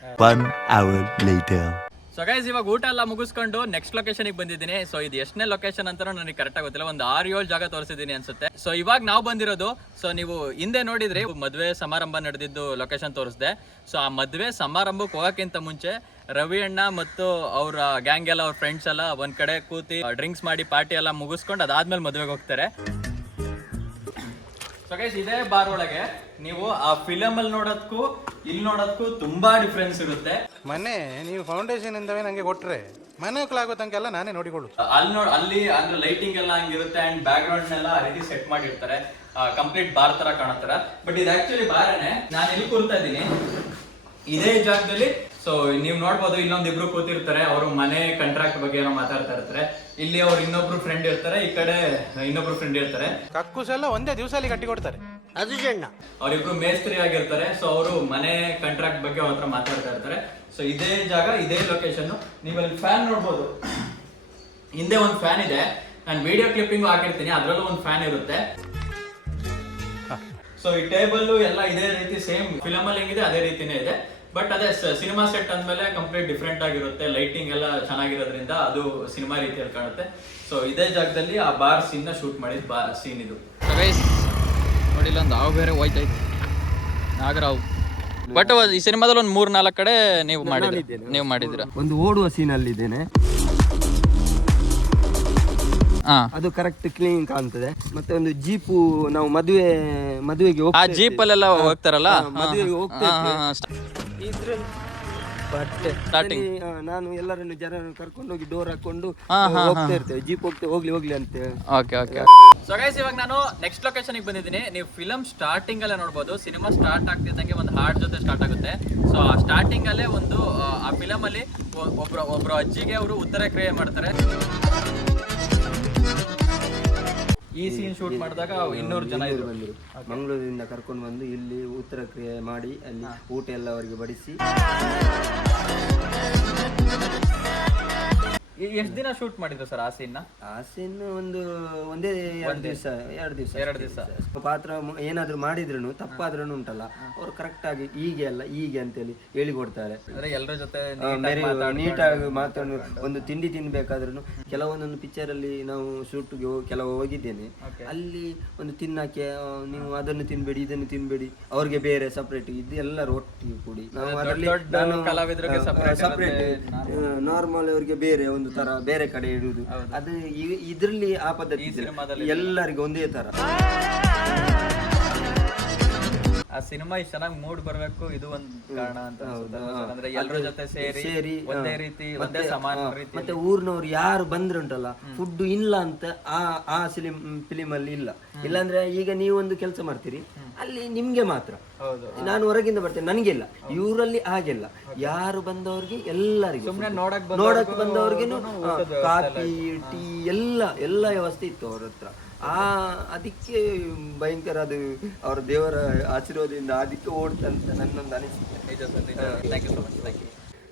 ಸೊ ಗೈಸ್ ಇವಾಗ ಊಟ ಎಲ್ಲ ಮುಗಿಸ್ಕೊಂಡು ನೆಕ್ಸ್ಟ್ ಲೊಕೇಶನ್ಗೆ ಬಂದಿದ್ದೀನಿ. ಸೊ ಇದು ಎಷ್ಟನೇ ಲೊಕೇಶನ್ ಅಂತ ನನಗೆ ಕರೆಕ್ಟಾಗಿ ಗೊತ್ತಿಲ್ಲ, ಒಂದು 6-7 ಜಾಗ ತೋರಿಸಿದ್ದೀನಿ ಅನ್ಸುತ್ತೆ. ಸೊ ಇವಾಗ ನಾವು ಬಂದಿರೋದು, ಸೊ ನೀವು ಹಿಂದೆ ನೋಡಿದ್ರಿ ಮದುವೆ ಸಮಾರಂಭ ನಡೆದಿದ್ದು ಲೊಕೇಶನ್ ತೋರಿಸಿದೆ. ಸೊ ಆ ಮದುವೆ ಸಮಾರಂಭಕ್ಕೆ ಹೋಗೋಕ್ಕಿಂತ ಮುಂಚೆ ರವಿ ಅಣ್ಣ ಮತ್ತು ಅವರ ಗ್ಯಾಂಗ್ ಎಲ್ಲ, ಅವ್ರ ಫ್ರೆಂಡ್ಸ್ ಎಲ್ಲ ಒಂದ್ ಕಡೆ ಕೂತಿ ಡ್ರಿಂಕ್ಸ್ ಮಾಡಿ ಪಾರ್ಟಿ ಎಲ್ಲ ಮುಗಿಸ್ಕೊಂಡು ಅದಾದ್ಮೇಲೆ ಮದುವೆಗೆ ಹೋಗ್ತಾರೆ. ಸೊ ಗೈಸ್ ಇದೇ ಬಾರ್ ಒಳಗೆ ನೀವು ಆ ಫಿಲಮ್ ಅಲ್ಲಿ ನೋಡೋದಕ್ಕೂ ಇಲ್ಲಿ ನೋಡೋದಕ್ಕೂ ತುಂಬಾ ಡಿಫ್ರೆನ್ಸ್ ಇರುತ್ತೆ. ಮನೆ ನೀವು ಫೌಂಡೇಶನ್ ಇಂದವೇ ನಂಗೆ ಕೊಟ್ರೆ ಮನೆ ಆಗೋ ತನಕ ಎಲ್ಲ ನಾನೇ ನೋಡಿಕೊಳ್ಳು. ಅಲ್ಲಿ ಅಂದ್ರೆ ಲೈಟಿಂಗ್ ಎಲ್ಲ ಹಂಗಿರುತ್ತೆ, ಅಂಡ್ ಬ್ಯಾಕ್ ಗ್ರೌಂಡ್ ಎಲ್ಲ ಆ ರೀತಿ ಸೆಟ್ ಮಾಡಿರ್ತಾರೆ, ಕಂಪ್ಲೀಟ್ ಬಾರ್ ತರ ಕಾಣತ್ತಾರ. ಬಟ್ ಇದು ಆಕ್ಚುಲಿ ಬಾರನೆ. ನಾನು ಇಲ್ಲಿ ಕೂರ್ತಾ ಇದ್ದೀನಿ ಇದೇ ಜಾಗದಲ್ಲಿ. ಸೊ ನೀವು ನೋಡ್ಬೋದು, ಇಲ್ಲೊಂದಿಬ್ರು ಕೂತಿರ್ತಾರೆ, ಅವರು ಮನೆ ಕಾಂಟ್ರಾಕ್ಟ್ ಬಗ್ಗೆ ಏನೋ ಮಾತಾಡ್ತಾ ಇರ್ತಾರೆ. ಇಲ್ಲಿ ಅವ್ರು ಇನ್ನೊಬ್ರು ಫ್ರೆಂಡ್ ಇರ್ತಾರೆ, ಈ ಕಡೆ ಇನ್ನೊಬ್ರು ಫ್ರೆಂಡ್ ಇರ್ತಾರೆ. ಕಕ್ಕುಸ್ ಎಲ್ಲ ಒಂದೇ ದಿವಸ ಅಲ್ಲಿ ಕಟ್ಟಿ ಕೊಡ್ತಾರೆ. ಅದು ಜಣ್ಣ ಅವ್ರಿಬ್ರು ಮೇಸ್ತ್ರಿ ಆಗಿರ್ತಾರೆ. ಸೊ ಅವರು ಮನೆ ಕಾಂಟ್ರಾಕ್ಟ್ ಬಗ್ಗೆ ಅವ್ರ ಹತ್ರ ಮಾತಾಡ್ತಾ ಇರ್ತಾರೆ. ಸೊ ಇದೇ ಜಾಗ, ಇದೇ ಲೊಕೇಶನ್. ನೀವು ಅಲ್ಲಿ ಫ್ಯಾನ್ ನೋಡ್ಬೋದು, ಹಿಂದೆ ಒಂದು ಫ್ಯಾನ್ ಇದೆ. ನಾನು ವಿಡಿಯೋ ಕ್ಲಿಪ್ಪಿಂಗ್ ಹಾಕಿರ್ತೀನಿ, ಅದ್ರಲ್ಲೂ ಒಂದು ಫ್ಯಾನ್ ಇರುತ್ತೆ. ಸೊ ಈ ಟೇಬಲ್ ಎಲ್ಲ ಇದೇ ರೀತಿ ಸೇಮ್ ಫಿಲಮ್ ಅಲ್ಲಿ ಹೆಂಗಿದೆ ಅದೇ ರೀತಿನೇ ಇದೆ. ಬಟ್ ಅದೇ ಸಿನಿಮಾ ಸೆಟ್ ಅಂದ್ಮೇಲೆ ಕಂಪ್ಲೀಟ್ ಡಿಫ್ರೆಂಟ್ ಆಗಿರುತ್ತೆ. ಲೈಟಿಂಗ್ ಎಲ್ಲ ಚೆನ್ನಾಗಿರೋದ್ರಿಂದ ಅದು ಸಿನಿಮಾ ರೀತಿಯಲ್ಲಿ ಕಾಣುತ್ತೆ. ಸೊ ಇದೇ ಜಾಗದಲ್ಲಿ ಆ ಬಾರ್ ಸೀನ್ ನ ಶೂಟ್ ಮಾಡಿದ ಸೀನ್ ಇದು. ನೋಡಿಲ್ಲ, ಒಂದು ಹಾವು ಬೇರೆ ಹೋಯ್ತೈತೆ, ನಾಗರಾವು. ಬಟ್ ಈ ಸಿನಿಮಾದಲ್ಲಿ ಒಂದು 3-4 ಕಡೆ ನೀವು ಮಾಡಿದ್ದೀರಾ. ಒಂದು ಓಡುವ ಸೀನ್ ಅಲ್ಲಿ ಇದ್ದೇನೆ, ಅದು ಕರೆಕ್ಟ್ ಕ್ಲೀನ್ ಕಾಣ್ತದೆ. ಮತ್ತೆ ಒಂದು ಜೀಪು, ನಾವು ಮದುವೆಗೆ ಆ ಜೀಪ್ ಅಲ್ಲೆಲ್ಲ ಹೋಗ್ತಾರಲ್ಲ, ಮದುವೆಗೆ ಹೋಗ್ತಾ ಸ್ಟಾರ್ಟಿಂಗ್ ನಾನು ಎಲ್ಲರನ್ನು ಜನರನ್ನು ಕರ್ಕೊಂಡು ಹೋಗಿ ಡೋರ್ ಹಾಕೊಂಡು ಹೋಗ್ತಾ ಇರ್ತೇವೆ, ಜೀಪ್ ಹೋಗ್ಲಿ ಅಂತ. Okay okay. ಸೊ ಗೈಸ್, ಇವಾಗ ನಾನು ನೆಕ್ಸ್ಟ್ ಲೊಕೇಶನ್ ಬಂದಿದ್ದೀನಿ. ನೀವು ಫಿಲಮ್ ಸ್ಟಾರ್ಟಿಂಗ್ ಅಲ್ಲೇ ನೋಡ್ಬೋದು, ಸಿನಿಮಾ ಸ್ಟಾರ್ಟ್ ಆಗ್ತಿದ್ದಂಗೆ ಒಂದು ಹಾಡ್ ಜೊತೆ ಸ್ಟಾರ್ಟ್ ಆಗುತ್ತೆ. ಸೊ ಆ ಸ್ಟಾರ್ಟಿಂಗ್ ಅಲ್ಲೇ ಒಂದು ಆ ಫಿಲಮ್ ಅಲ್ಲಿ ಒಬ್ರು ಅಜ್ಜಿಗೆ ಅವರು ಉತ್ತರ ಕ್ರಿಯೆ ಮಾಡ್ತಾರೆ. ಈ ಸೀನ್ ಶೂಟ್ ಮಾಡಿದಾಗ 200 ಜನ ಬಂದರು, ಮಂಗಳೂರಿಂದ ಕರ್ಕೊಂಡು ಬಂದು ಇಲ್ಲಿ ಉತ್ತರ ಕ್ರಿಯೆ ಮಾಡಿ ಅಲ್ಲಿ ಊಟ ಎಲ್ಲ ಅವರಿಗೆ ಬಡಿಸಿ. ಎಷ್ಟು ದಿನ ಶೂಟ್ ಮಾಡಿದ್ರು ಸರ್ ಆ ಸೀನ್? ಆ ಸೀನ್ ಒಂದೇ 2 ದಿವಸ. ಪಾತ್ರ ಏನಾದ್ರು ಮಾಡಿದ್ರು ತಪ್ಪಾದ್ರೂ ಉಂಟಲ್ಲ, ಅವ್ರು ಕರೆಕ್ಟ್ ಆಗಿ ಹೀಗೆ ಅಂತೇಳಿ ಹೇಳಿಕೊಡ್ತಾರೆ. ಎಲ್ಲರ ಜೊತೆ ನೀಟಾಗಿ ಮಾತಾಡು. ಒಂದು ತಿಂಡಿ ತಿನ್ಬೇಕಾದ್ರೂ ಕೆಲವೊಂದೊಂದು ಪಿಕ್ಚರ್ ಅಲ್ಲಿ ನಾವು ಶೂಟ್ಗೆ ಕೆಲವು ಹೋಗಿದ್ದೇನೆ, ಅಲ್ಲಿ ಒಂದು ತಿನ್ನಕ್ಕೆ ನೀವು ಅದನ್ನು ತಿನ್ಬೇಡಿ ಇದನ್ನು ತಿನ್ಬೇಡಿ, ಅವ್ರಿಗೆ ಬೇರೆ ಸಪ್ರೇಟ್, ಇದು ಎಲ್ಲರೂ ಒಟ್ಟಿಗೆ ಕೂಡಿ ನಾವು ಅದರಲ್ಲಿ ಸಪ್ರೇಟ್, ನಾರ್ಮಲ್ ಅವರಿಗೆ ಬೇರೆ ಒಂದು ತರ ಬೇರೆ ಕಡೆ ಇಡುವುದು. ಅದು ಇದ್ರಲ್ಲಿ ಆ ಪದ್ಧತಿ ಎಲ್ಲರಿಗೂ ಒಂದೇ ತರ. ಆ ಸಿನಿಮಾ ಇಷ್ಟು ಚೆನ್ನಾಗಿ ಮೂಡ್ ಬರ್ಬೇಕು, ಇದು ಒಂದು ಕಾರಣ ಅಂತ ಅಂದ್ರೆ ಎಲ್ಲರ ಜೊತೆ ಸೇರಿ ಒಂದೇ ರೀತಿ ಒಂದೇ ಸಮಾನ ರೀತಿ. ಮತ್ತೆ ಊರ್ನವ್ರು ಯಾರು ಬಂದ್ರುಂಟಲ್ಲ, ಫುಡ್ ಇಲ್ಲ ಅಂತ ಆ ಫಿಲಿಮ್ ಅಲ್ಲಿ ಇಲ್ಲ. ಇಲ್ಲಾಂದ್ರೆ ಈಗ ನೀವು ಒಂದು ಕೆಲಸ ಮಾಡ್ತೀರಿ, ಅಲ್ಲಿ ನಿಮ್ಗೆ ಮಾತ್ರ, ನಾನು ಹೊರಗಿಂದ ಬರ್ತೇನೆ ನನಗಿಲ್ಲ. ಇವರಲ್ಲಿ ಹಾಗೆಲ್ಲ, ಯಾರು ಬಂದವ್ರಿಗೆ ಎಲ್ಲರಿಗೂ ಸುಮ್ಮನೆ ನೋಡಕ್ ಬಂದವ್ರಿಗೇನು ಕಾಫಿ ಟೀ ಎಲ್ಲ ವ್ಯವಸ್ಥೆ ಇತ್ತು ಅವ್ರ ಹತ್ರ. ಅದಕ್ಕೆ ಭಯಂಕರ, ಅದು ಅವರ ದೇವರ ಆಶೀರ್ವಾದದಿಂದ ಅದಕ್ಕೆ ಓಡ್ತಂತ ನನ್ನೊಂದು ಅನಿಸಿಕೆ.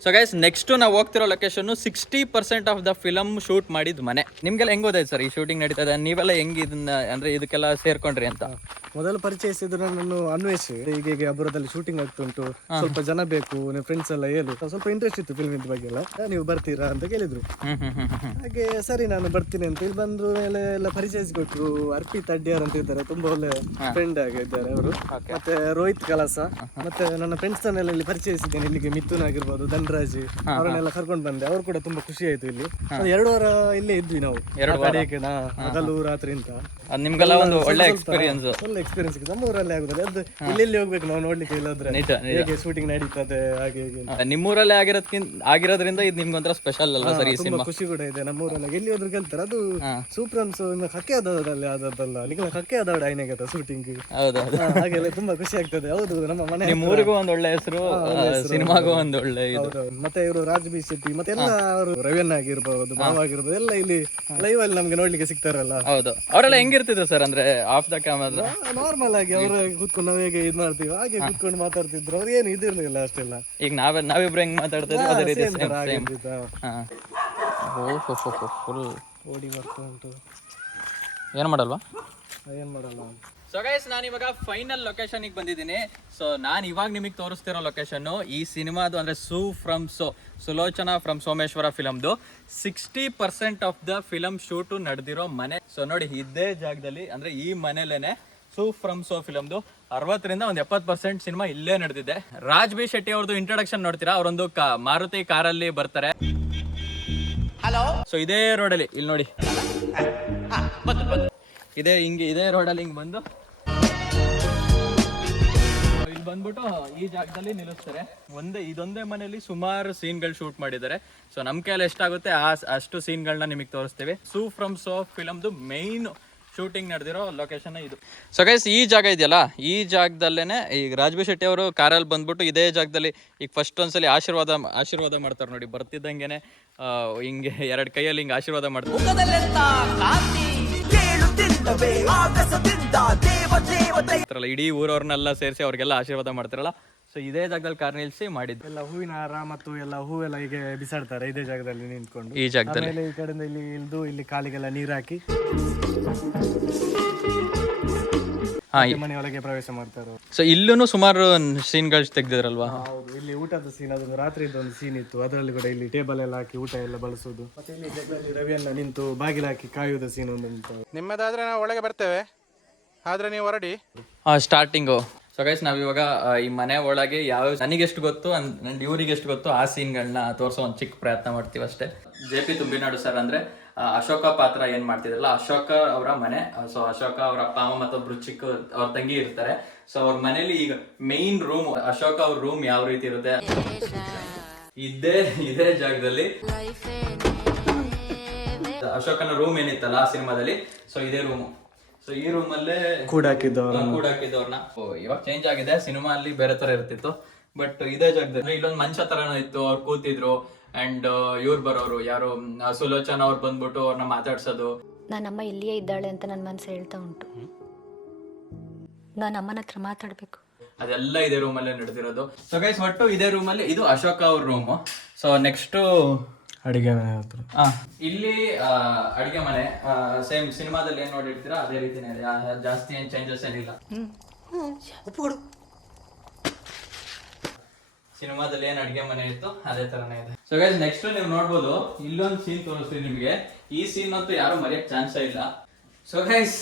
ಸೊ ಗೈಸ್, ನೆಕ್ಸ್ಟ್ ನಾವು ಹೋಗ್ತಿರೋ location 60% of the film shoot ಮಾಡಿದ ಮನೆ. ನಿಮ್ಗೆಲ್ಲ ಹೆಂಗ್ ಗೊತ್ತಾಯ್ತು ಸರ್ ಈ ಶೂಟಿಂಗ್ ನಡೀತಾ ಇದೆ? ನೀವೆಲ್ಲ ಹೆಂಗ್ ಇದನ್ನ ಅಂದ್ರೆ ಇದಕ್ಕೆಲ್ಲ ಸೇರ್ಕೊಂಡ್ರಿ ಅಂತ? ಮೊದಲು ಪರಿಚಯಿಸಿದ್ರು ನನ್ನನ್ನು ಅನ್ವೇಷಿ, ಹೀಗೆ ಅಬ್ಬರದಲ್ಲಿ ಶೂಟಿಂಗ್ ಆಗ್ತುಂಟು, ಸ್ವಲ್ಪ ಜನ ಬೇಕು, ನಿಮ್ಮ ಫ್ರೆಂಡ್ಸ್ ಎಲ್ಲ ಹೇಳು, ಸ್ವಲ್ಪ ಇಂಟ್ರೆಸ್ಟ್ ಇತ್ತು ಫಿಲ್ಮ್ ಬಗ್ಗೆ ಎಲ್ಲ, ನೀವು ಬರ್ತೀರಾ ಅಂತ ಕೇಳಿದ್ರು. ಹಾಗೆ ಸರಿ ನಾನು ಬರ್ತೀನಿ ಅಂತ ಇಲ್ಲಿ ಬಂದ್ರು ಮೇಲೆ ಎಲ್ಲ ಪರಿಚಯಿಸಿಕೊಟ್ರು. ಅರ್ಪಿತ್ ಅಡ್ಯಾರ್ ಅಂತ ಇದ್ದಾರೆ, ತುಂಬಾ ಒಳ್ಳೆ ಫ್ರೆಂಡ್ ಆಗಿದ್ದಾರೆ ಅವರು. ಮತ್ತೆ ರೋಹಿತ್ ಕಲಸ, ಮತ್ತೆ ನನ್ನ ಫ್ರೆಂಡ್ಸ್ ಅನ್ನೆಲ್ಲ ಇಲ್ಲಿ ಪರಿಚಯಿಸಿದ್ದೇನೆ. ಇಲ್ಲಿಗೆ ಮಿಥುನ್ ಆಗಿರ್ಬೋದು, ಧನರಾಜ್, ಅವರನ್ನೆಲ್ಲ ಕರ್ಕೊಂಡು ಬಂದೆ. ಅವ್ರು ಕೂಡ ತುಂಬಾ ಖುಷಿ ಆಯ್ತು. ಇಲ್ಲಿ 2 ವಾರ ಇಲ್ಲೇ ಇದ್ವಿ ನಾವು, ಹಗಲು ರಾತ್ರಿ ಅಂತ. ನಿಮ್ಗೆಲ್ಲ ಒಂದು ಒಳ್ಳೆ ಎಕ್ಸ್ಪೀರಿಯನ್ಸ್ ನಮ್ಮ ಊರಲ್ಲಿ ಆಗುದಿಲ್ಲ, ಅದು ಇಲ್ಲಿ ಹೋಗ್ಬೇಕು ನಾವು ನೋಡ್ಲಿಕ್ಕೆ. ಇಲ್ಲಾದ್ರೆ ಹೇಗೆ ಶೂಟಿಂಗ್ ನಡೀತದೆ ಹಾಗೆ ಹೀಗೆ. ನಿಮ್ಮೂರಲ್ಲೇ ಆಗಿರೋದ್ರಿಂದ ಇದು ನಿಮ್ಗೊಂಥರ ಸ್ಪೆಷಲ್ ಅಲ್ವಾ ಸರ್? ತುಂಬಾ ಖುಷಿ ಕೂಡ ಇದೆ. ನಮ್ಮೂರಲ್ಲಿ ಎಲ್ಲಿ ಹೋದ್ರು ಕೇಳ್ತಾರೆ, ಅದು ಸೂಪ್ರನ್ಸ್ ಕಕ್ಕೆ ಆದದಲ್ಲಿ ಆದದ್ದಲ್ಲ, ಅಲ್ಲಿ ಕಕ್ಕೆ ಆದವಡ ಆಯ್ನೆಗೆ ಶೂಟಿಂಗ್. ಹಾಗೆಲ್ಲ ತುಂಬಾ ಖುಷಿ ಆಗ್ತದೆ. ಹೌದು, ನಮ್ಮ ಮನೆ ನಿಮ್ಮೂರಿಗೂ ಒಂದು ಒಳ್ಳೆ ಹೆಸರು, ಸಿನಿಮಾಗೂ ಒಂದು ಒಳ್ಳೆ. ಮತ್ತೆ ಇವರು ರಾಜ್ ಬಿ ಶೆಟ್ಟಿ ಮತ್ತೆ ಎಲ್ಲ ಅವರು ರವಿಯನ್ನ ಆಗಿರ್ಬಹುದು, ಭಾವ ಆಗಿರ್ಬೋದು, ಎಲ್ಲ ಇಲ್ಲಿ ಲೈವ್ ಅಲ್ಲಿ ನಮ್ಗೆ ನೋಡ್ಲಿಕ್ಕೆ ಸಿಗ್ತಾರಲ್ಲ. ಹೌದು, ಅವರೆಲ್ಲ ಹೆಂಗಿರ್ತಿದ್ರು ಸರ್ ಅಂದ್ರೆ ಆಫ್ ದ ಕ್ಯಾಮರಾ? ನಾರ್ಮಲ್ ಆಗಿ ಅವ್ರ ಕೂತ್ಕೊಂಡು ನಾವು ಹೇಗೆ ಇದ್ ಮಾಡ್ತೀವಿ ಹಾಗೆ ಕೂತ್ಕೊಂಡು ಮಾತಾಡ್ತಿದ್ರು. ಅವ್ರು ಏನು ಇದಿರ್ಲಿಲ್ಲ ಅಷ್ಟೆಲ್ಲ. ಈಗ ನಾವಿಬ್ರು ಹೆಂಗ್ ಮಾತಾಡ್ತಿದ್ವಿ ಅದೇ ರೀತಿ ಫುಲ್ ಓಡಿ ಬರ್ತಾ ಉಂಟು. ಏನ್ ಮಾಡಲ್ವಾ? ಏನ್ ಮಾಡಲ್ಲ. ಸೊ ಗೈಸ್, ನಾನು ಇವಾಗ ಫೈನಲ್ ಲೊಕೇಶನ್ಗೆ ಬಂದಿದ್ದೀನಿ. ಸೊ ನಾನು ಇವಾಗ ನಿಮಗೆ ತೋರಿಸ್ತಿರೋ ಲೊಕೇಶನ್ನು ಈ ಸಿನಿಮಾದು ಅಂದರೆ ಸುಲೋಚನಾ ಫ್ರಮ್ ಸೋಮೇಶ್ವರ ಫಿಲಮ್ದು 60% ಆಫ್ ದ ಫಿಲಮ್ ಶೂಟು ನಡೆದಿರೋ ಮನೆ. ಸೊ ನೋಡಿ, ಇದೇ ಜಾಗದಲ್ಲಿ ಅಂದರೆ ಈ ಮನೇಲೇನೆ ಫ್ರಮ್ ಫಿಲಮ್ದು 60ರಿಂದ ಒಂದು 70% ಸಿನಿಮಾ ಇಲ್ಲೇ ನಡೆದಿದೆ. ರಾಜ್ ಬಿ ಶೆಟ್ಟಿ ಅವ್ರದ್ದು ಇಂಟ್ರೊಡಕ್ಷನ್ ನೋಡ್ತೀರಾ, ಅವರೊಂದು ಮಾರುತಿ ಕಾರಲ್ಲಿ ಬರ್ತಾರೆ. ಸೊ ಇದೇ ರೋಡಲ್ಲಿ ಇಲ್ಲಿ ನೋಡಿ, ಇದೇ ರೋಡಲ್ಲಿ ಹಿಂಗೆ ಬಂದು ಇಲ್ಲಿ ಬಂದ್ಬಿಟ್ಟು ಈ ಜಾಗದಲ್ಲಿ ನಿಲ್ಲಿಸ್ತಾರೆ. ಇದೊಂದೇ ಮನೆಯಲ್ಲಿ ಸುಮಾರು ಸೀನ್ಗಳು ಶೂಟ್ ಮಾಡಿದ್ದಾರೆ. ಸೊ ನಮ್ಮ ಕೈಯಲ್ಲಿ ಎಷ್ಟಾಗುತ್ತೆ ಅಷ್ಟು ಸೀನ್ಗಳನ್ನ ನಿಮಗೆ ತೋರಿಸ್ತೀವಿ. ಫ್ರಮ್ ಫಿಲಮ್ದು ಮೇನ್ ಶೂಟಿಂಗ್ ನಡೆದಿರೋ ಲೊಕೇಶನ್ ಇದು. ಸೊ ಗೈಸ್, ಈ ಜಾಗ ಇದೆಯಲ್ಲ, ಈ ಜಾಗದಲ್ಲೇನೆ ಈಗ ರಾಜ್ ಬಿ ಶೆಟ್ಟಿ ಅವರು ಕಾರಲ್ಲಿ ಬಂದ್ಬಿಟ್ಟು ಇದೇ ಜಾಗದಲ್ಲಿ ಈಗ ಫಸ್ಟ್ ಒಂದ್ಸಲಿ ಆಶೀರ್ವಾದ ಮಾಡ್ತಾರೆ ನೋಡಿ. ಬರ್ತಿದ್ದಂಗೆನೆ ಹಿಂಗೆ 2 ಕೈಯಲ್ಲಿ ಹಿಂಗೆ ಆಶೀರ್ವಾದ ಮಾಡ್ತಾರೆ. ಇಡೀ ಊರವ್ರನ್ನೆಲ್ಲ ಸೇರಿಸಿ ಅವ್ರಿಗೆಲ್ಲ ಆಶೀರ್ವಾದ ಮಾಡ್ತಾರಲ್ಲ. ಸೊ ಇದೇ ಜಾಗದಲ್ಲಿ ಕಾರ್ ನಿಲ್ಸಿ ಮಾಡಿದ್ದು. ಎಲ್ಲ ಹೂವಿನ ಹಾರ ಮತ್ತು ಎಲ್ಲ ಹೂವೆಲ್ಲ ಹೀಗೆ ಬಿಸಾಡ್ತಾರೆ ಇದೇ ಜಾಗದಲ್ಲಿ ನಿಂತ್ಕೊಂಡು. ಈ ಜಾಗದಲ್ಲಿ ಈ ಕಡೆಯಿಂದ ಇಲ್ಲಿ ಇಳಿದು ಇಲ್ಲಿ ಕಾಲಿಗೆಲ್ಲ ನೀರು ಹಾಕಿ ಮನೆಯೊಳಗೆ ಪ್ರವೇಶ ಮಾಡ್ತಾರೆ. ಸೊ ಇಲ್ಲೂ ಸುಮಾರು ಸೀನ್ಗಳು ತೆಗ್ದಿದ್ರಲ್ವಾ? ಹೌದು, ಇಲ್ಲಿ ಊಟದ ಸೀನ್, ಅದೊಂದು ರಾತ್ರಿದ್ದು ಒಂದು ಸೀನ್ ಇತ್ತು. ಅದರಲ್ಲಿ ಕೂಡ ಇಲ್ಲಿ ಟೇಬಲ್ ಎಲ್ಲ ಹಾಕಿ ಊಟ ಎಲ್ಲ ಬಳಸೋದು. ಮತ್ತೆ ಇಲ್ಲಿ ಜಗದಲ್ಲಿ ರವಿಯನ್ನ ನಿಂತು ಬಾಗಿಲು ಹಾಕಿ ಕಾಯುವುದ ಸೀನ್ ಒಂದು. ನಿಮ್ಮದಾದ್ರೆ ನಾವು ಒಳಗೆ ಬರ್ತೇವೆ, ಆದ್ರೆ ನೀವು ಹೊರಡಿ. ಸ್ಟಾರ್ಟಿಂಗು. ಸೊ ಗೈಸ್, ನಾವಿವಾಗ ಈ ಮನೆ ಒಳಗೆ ಯಾವ ನನಗೆಷ್ಟು ಗೊತ್ತು ಅಂಡ್ ಇವ್ರಿಗೆ ಎಷ್ಟು ಗೊತ್ತು ಆ ಸೀನ್ಗಳನ್ನ ತೋರಿಸೋ ಒಂದು ಚಿಕ್ಕ ಪ್ರಯತ್ನ ಮಾಡ್ತೀವಿ ಅಷ್ಟೇ. JP ತುಂಬಿನಾಡು ಸರ್ ಅಂದ್ರೆ ಅಶೋಕ ಪಾತ್ರ ಏನ್ ಮಾಡ್ತಿದ್ರಲ್ಲ, ಅಶೋಕ ಅವರ ಮನೆ. ಸೊ ಅಶೋಕ ಅವ್ರ ಅಪ್ಪ ಅಮ್ಮ ಮತ್ತೊಬ್ರು ಚಿಕ್ಕ ಅವ್ರ ತಂಗಿ ಇರ್ತಾರೆ. ಸೊ ಅವ್ರ ಮನೇಲಿ ಈಗ ಮೇನ್ ರೂಮ್, ಅಶೋಕ ಅವ್ರ ರೂಮ್ ಯಾವ ರೀತಿ ಇರುತ್ತೆ, ಇದೇ ಜಾಗದಲ್ಲಿ ಅಶೋಕನ ರೂಮ್ ಏನಿತ್ತಲ್ಲ ಆ ಸಿನಿಮಾದಲ್ಲಿ, ಸೊ ಇದೇ ರೂಮು. ಸೊ ಈ ರೂಮಲ್ಲೇ ಕೂಡ ಹಾಕಿದ್ದವ್ರನ್ನ. ಇವಾಗ ಚೇಂಜ್ ಆಗಿದೆ, ಸಿನಿಮಾ ಅಲ್ಲಿ ಬೇರೆ ತರ ಇರ್ತಿತ್ತು, ಬಟ್ ಇದೇ ಜಾಗದಲ್ಲಿ ಇಲ್ಲೊಂದು ಮಂಚ ತರನೋ ಇತ್ತು, ಅವ್ರು ಕೂತಿದ್ರು. ಅಂಡ್ ಇವ್ರು ಬರೋರು ಯಾರು, ಸುಲೋಚನ ಅವ್ರು ಬಂದ್ಬಿಟ್ಟು ಅವ್ರನ್ನ ಮಾತಾಡ್ಸೋದು. ನನ್ನಮ್ಮ ಇಲ್ಲಿಯೇ ಇದ್ದಾಳೆ ಅಂತ ನನ್ನ ಮನಸ್ಸು ಹೇಳ್ತಾ ಉಂಟು. ನಾನು ಅಮ್ಮನ ಹತ್ರ ಮಾತಾಡ್ಬೇಕು. ಅದೆಲ್ಲ ಇದೇ ರೂಮಲ್ಲೇ ನಡೆದಿರೋದು. ಸೊ ಗೈಸ್, ಒಟ್ಟು ಇದೇ ರೂಮಲ್ಲಿ ಇದು ಅಶೋಕ ಅವ್ರ ರೂಮು. ಸೊ ನೆಕ್ಸ್ಟ್ ಅಡಿಗೆ ಮನೆ ಹತ್ರ ಇಲ್ಲಿ ಅಡಿಗೆ ಮನೆ ಸೇಮ್ ಸಿನಿಮಾದಲ್ಲಿ ಏನ್ ನೋಡಿರ್ತೀರಾ ಅದೇ ರೀತಿನೇ ಇದೆ, ಜಾಸ್ತಿ ಏನ್ ಚೇಂಜಸ್ ಏನಿಲ್ಲ. ಸಿನಿಮಾದಲ್ಲಿ ಏನ್ ಅಡಿಗೆ ಮನೆ ಇತ್ತು ಅದೇ ತರನೇ ಇದೆ. ಸೊ ಗೈಸ್, ನೆಕ್ಸ್ಟ್ ನೀವು ನೋಡ್ಬೋದು, ಇಲ್ಲೊಂದು ಸೀನ್ ತೋರಿಸ್ತೀನಿ ನಿಮ್ಗೆ. ಈ ಸೀನ್ ಅಂತೂ ಯಾರು ಮರೆಯಕ್ ಚಾನ್ಸೇ ಇಲ್ಲ. ಸೊ ಗೈಸ್,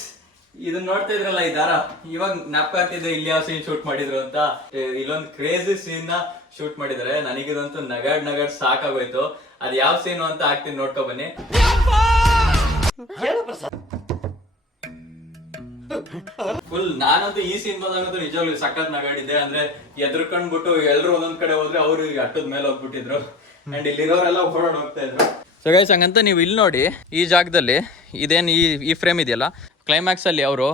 ಇದನ್ನ ನೋಡ್ತಾ ಇದ್ರಲ್ಲ ಈ ದಾರ, ಇವಾಗ ಜ್ಞಾಪಕ ಆಗ್ತಿದೆ ಇಲ್ಲಿ ಯಾವ ಸೀನ್ ಶೂಟ್ ಮಾಡಿದ್ರು ಅಂತ. ಇಲ್ಲೊಂದು ಕ್ರೇಜಿ ಸೀನ್ ನ ಶೂಟ್ ಮಾಡಿದಾರೆ. ನನಗಿದಂತೂ ನಗಾಡ್ ಸಾಕಾಗೋಯ್ತು. ಅದ್ ಯಾವ ಸೀನು ಅಂತ ಹಾಕ್ತೀನಿ, ನೋಡ್ಕೊ ಬನ್ನಿ. ಫುಲ್ ನಾನಂತೂ ಈ ಸೀನ್ ಬಂದಾಗಂತೂ ನಿಜವಾಗ್ಲೂ ಸಖತ್ ನಗಾಡಿದ್ದೆ. ಅಂದ್ರೆ ಎದ್ರಕೊಂಡ್ಬಿಟ್ಟು ಎಲ್ರು ಒಂದೊಂದ್ ಕಡೆ ಹೋದ್ರೆ ಅವ್ರು ಅಟ್ಟದ ಮೇಲೆ ಹೋಗ್ಬಿಟ್ಟಿದ್ರು, ಅಂಡ್ ಇಲ್ಲಿರೋರೆಲ್ಲ ಓಡಾಡ್ ಹೋಗ್ತಾ ಇದ್ರು. ಸೊ ಗೈಸ್, ಹಂಗಂತ ನೀವು ಇಲ್ಲಿ ನೋಡಿ, ಈ ಜಾಗದಲ್ಲಿ ಇದೇನು ಈ ಫ್ರೇಮ್ ಇದೆಯಲ್ಲ, ಕ್ಲೈಮ್ಯಾಕ್ಸ್ ಅಲ್ಲಿ ಅವರು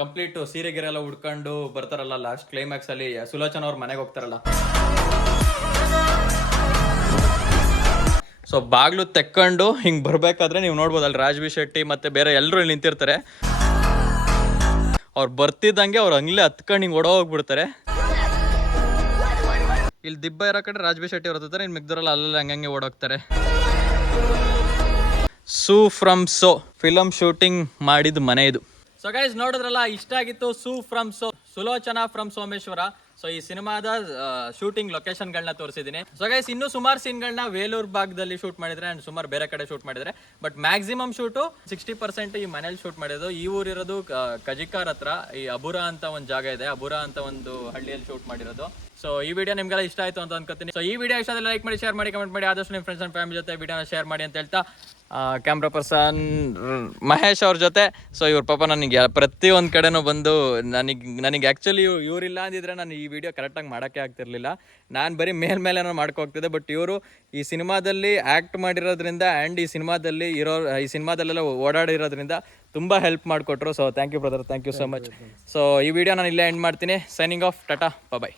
ಕಂಪ್ಲೀಟ್ ಸೀರೆಗೆರೆಲ್ಲ ಉಡ್ಕೊಂಡು ಬರ್ತಾರಲ್ಲ, ಲಾಸ್ಟ್ ಕ್ಲೈಮ್ಯಾಕ್ಸ್ ಅಲ್ಲಿ ಸುಲೋಚನ ಅವ್ರ ಮನೆಗೆ ಹೋಗ್ತಾರಲ್ಲ. ಸೊ ಬಾಗ್ಲು ತೆಕ್ಕೊಂಡು ಹಿಂಗ್ ಬರ್ಬೇಕಾದ್ರೆ ನೀವು ನೋಡ್ಬೋದಲ್ಲಿ ರಾಜ್ಬಿ ಶೆಟ್ಟಿ ಮತ್ತೆ ಬೇರೆ ಎಲ್ಲರೂ ಇಲ್ಲಿ ನಿಂತಿರ್ತಾರೆ. ಅವ್ರು ಬರ್ತಿದ್ದಂಗೆ ಅವ್ರು ಹಂಗ್ಲೆ ಹತ್ಕೊಂಡು ಹಿಂಗ್ ಓಡೋಗ್ಬಿಡ್ತಾರೆ. ಇಲ್ಲಿ ದಿಬ್ಬ ಇರೋ ಕಡೆ ರಾಜ್ಬಿ ಶೆಟ್ಟಿ ಅವ್ರು ಹತ್ತಾರೆ, ಇನ್ನು ಮಿಗ್ದವರೆಲ್ಲ ಅಲ್ಲಲ್ಲಿ ಹಂಗಂಗೆ ಓಡೋಗ್ತಾರೆ. Su from So film shooting ಮಾಡಿದ ಮನೆ ಇದು. ಸೊ ಗೈಸ್, ನೋಡಿದ್ರಲ್ಲ, ಇಷ್ಟ ಆಗಿತ್ತು Su from So, Sulochana from Someshwara. So ಈ ಸಿನಿಮಾದ ಶೂಟಿಂಗ್ ಲೊಕೇಶನ್ಗಳನ್ನ ತೋರಿಸಿದ್ದೀನಿ. ಸೊ ಗೈಸ್, ಇನ್ನೂ ಸುಮಾರು ಸೀನ್ಗಳನ್ನ ವೇಲೂರು ಭಾಗದಲ್ಲಿ ಶೂಟ್ ಮಾಡಿದ್ರೆ ಅಂಡ್ ಸುಮಾರು ಬೇರೆ ಕಡೆ ಶೂಟ್ ಮಾಡಿದ್ರೆ, ಬಟ್ ಮ್ಯಾಕ್ಸಿಮಮ್ ಶೂಟು 60% ಈ ಮನೇಲಿ ಶೂಟ್ ಮಾಡಿರೋದು. ಈ ಊರಿರೋದು ಕಜಿಕಾರ್ ಹತ್ರ, ಈ ಅಬುರಾ ಅಂತ ಒಂದು ಜಾಗ ಇದೆ, ಅಬುರಾ ಅಂತ ಒಂದು ಹಳ್ಳಿಯಲ್ಲಿ ಶೂಟ್ ಮಾಡಿರೋದು. ಸೊ ಈ ವಿಡಿಯೋ ನಿಮ್ಗೆಲ್ಲ ಇಷ್ಟ ಆಯ್ತು ಅಂತ ಅನ್ಕೋತೀನಿ. ಸೊ ಈ ವಿಡಿಯೋ ಇಷ್ಟ ಆದ್ರೆ ಲೈಕ್ ಮಾಡಿ, ಶೇರ್ ಮಾಡಿ, ಕಮೆಂಟ್ ಮಾಡಿ, ಆದಷ್ಟು ನಿಮ್ಮ ಫ್ರೆಂಡ್ಸ್ ಅಂಡ್ ಫ್ಯಾಮಿಲಿ ಜೊತೆ ವಿಡಿಯೋನ ಶೇರ್ ಮಾಡಿ ಅಂತ ಹೇಳ್ತಾ, ಕ್ಯಾಮ್ರಾ ಪರ್ಸನ್ ಮಹೇಶ್ ಅವ್ರ ಜೊತೆ. ಸೊ ಇವ್ರ ಪಾಪ ನನಗೆ ಪ್ರತಿಯೊಂದು ಕಡೆನೂ ಬಂದು ನನಗೆ ಆ್ಯಕ್ಚುಲಿ ಇವರಿಲ್ಲ ಅಂದಿದ್ರೆ ನಾನು ಈ ವಿಡಿಯೋ ಕರೆಕ್ಟಾಗಿ ಮಾಡೋಕ್ಕೆ ಆಗ್ತಿರ್ಲಿಲ್ಲ. ನಾನು ಬರೀ ಮೇಲ್ಮೇಲೇನೋ ಮಾಡ್ಕೋಗ್ತಿದ್ದೆ, ಬಟ್ ಇವರು ಈ ಸಿನಿಮಾದಲ್ಲಿ ಆ್ಯಕ್ಟ್ ಮಾಡಿರೋದ್ರಿಂದ ಆ್ಯಂಡ್ ಈ ಸಿನಿಮಾದಲ್ಲೆಲ್ಲ ಓಡಾಡಿರೋದ್ರಿಂದ ತುಂಬ ಹೆಲ್ಪ್ ಮಾಡಿಕೊಟ್ರು. So thank you brother, thank you so much. So ಈ ವಿಡಿಯೋ ನಾನು ಇಲ್ಲೇ ಎಂಡ್ ಮಾಡ್ತೀನಿ. ಸೈನಿಂಗ್ ಆಫ್, ಟಾಟಾ, ಬಾಯ್.